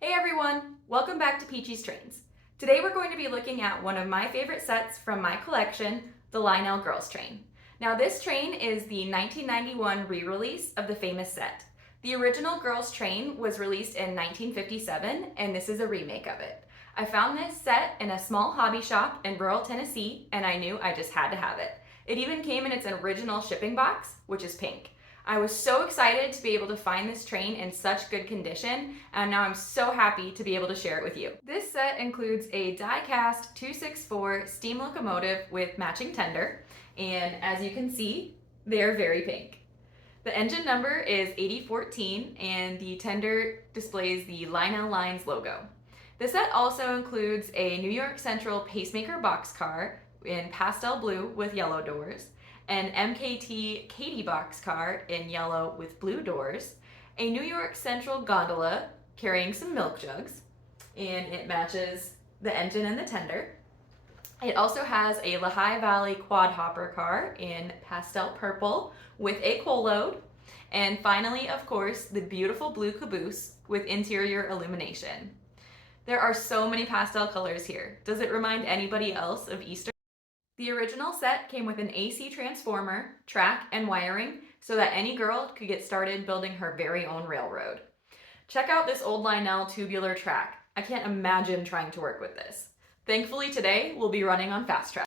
Hey everyone, welcome back to Peachy's Trains. Today we're going to be looking at one of my favorite sets from my collection, the Lionel Girls Train. Now this train is the 1991 re-release of the famous set. The original Girls Train was released in 1957 and this is a remake of it. I found this set in a small hobby shop in rural Tennessee and I knew I just had to have it. It even came in its original shipping box, which is pink. I was so excited to be able to find this train in such good condition, and now I'm so happy to be able to share it with you. This set includes a die-cast 264 steam locomotive with matching tender, and as you can see, they're very pink. The engine number is 8014, and the tender displays the Lionel Lines logo. The set also includes a New York Central pacemaker boxcar in pastel blue with yellow doors, an MKT Katy boxcar in yellow with blue doors, a New York Central gondola carrying some milk jugs, and it matches the engine and the tender. It also has a Lehigh Valley quad hopper car in pastel purple with a coal load, and finally, of course, the beautiful blue caboose with interior illumination. There are so many pastel colors here. Does it remind anybody else of Easter? The original set came with an AC transformer, track, and wiring so that any girl could get started building her very own railroad. Check out this old Lionel tubular track. I can't imagine trying to work with this. Thankfully today, we'll be running on fast track.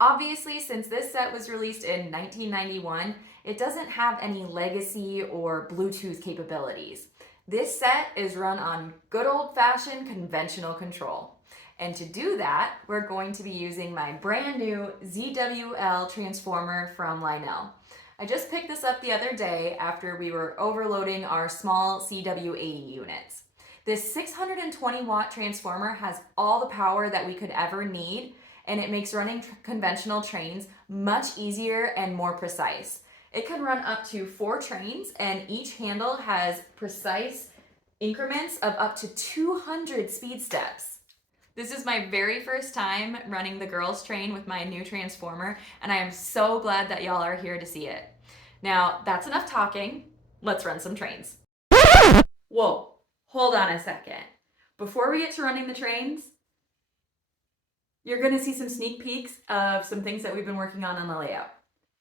Obviously, since this set was released in 1991, it doesn't have any legacy or Bluetooth capabilities. This set is run on good old-fashioned conventional control. And to do that, we're going to be using my brand new ZWL transformer from Lionel. I just picked this up the other day after we were overloading our small CW80 units. This 620 watt transformer has all the power that we could ever need, and it makes running conventional trains much easier and more precise. It can run up to 4 trains, and each handle has precise increments of up to 200 speed steps. This is my very first time running the girls' train with my new transformer, and I am so glad that y'all are here to see it. Now, that's enough talking. Let's run some trains. Whoa, hold on a second. Before we get to running the trains, you're gonna see some sneak peeks of some things that we've been working on the layout.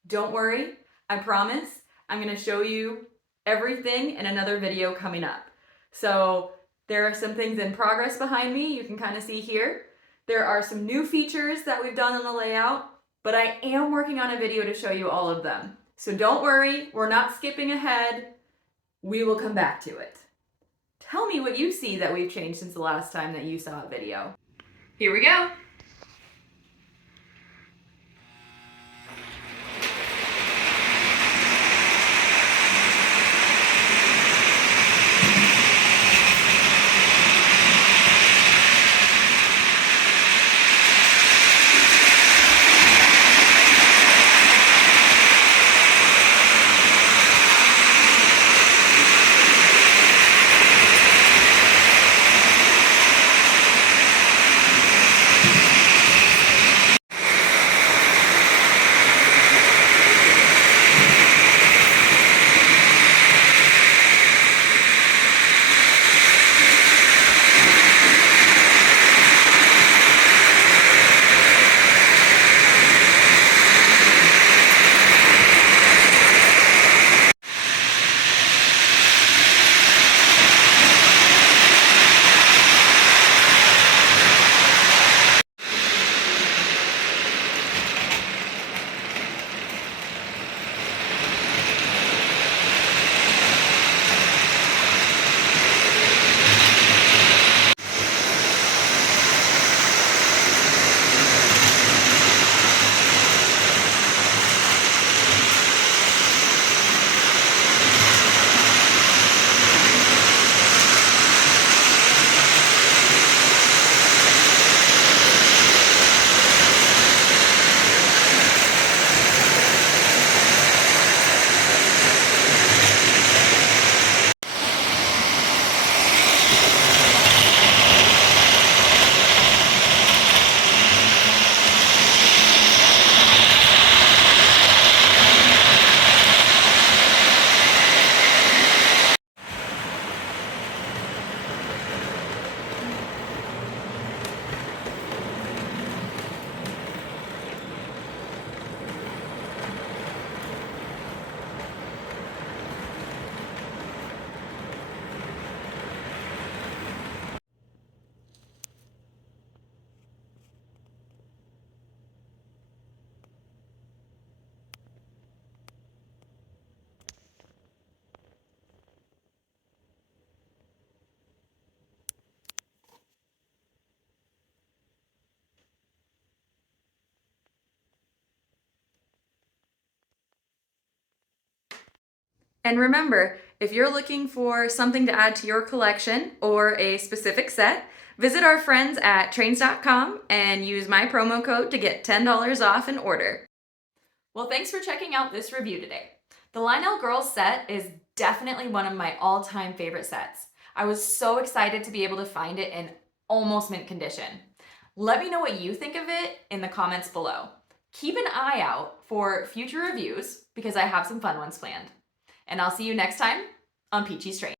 Don't worry, I promise, I'm gonna show you everything in another video coming up. So, there are some things in progress behind me, you can kind of see here. There are some new features that we've done in the layout, but I am working on a video to show you all of them. So don't worry, we're not skipping ahead. We will come back to it. Tell me what you see that we've changed since the last time that you saw a video. Here we go. And remember, if you're looking for something to add to your collection or a specific set, visit our friends at trains.com and use my promo code to get $10 off an order. Well, thanks for checking out this review today. The Lionel Girls set is definitely one of my all-time favorite sets. I was so excited to be able to find it in almost mint condition. Let me know what you think of it in the comments below. Keep an eye out for future reviews because I have some fun ones planned. And I'll see you next time on Peachy's Train.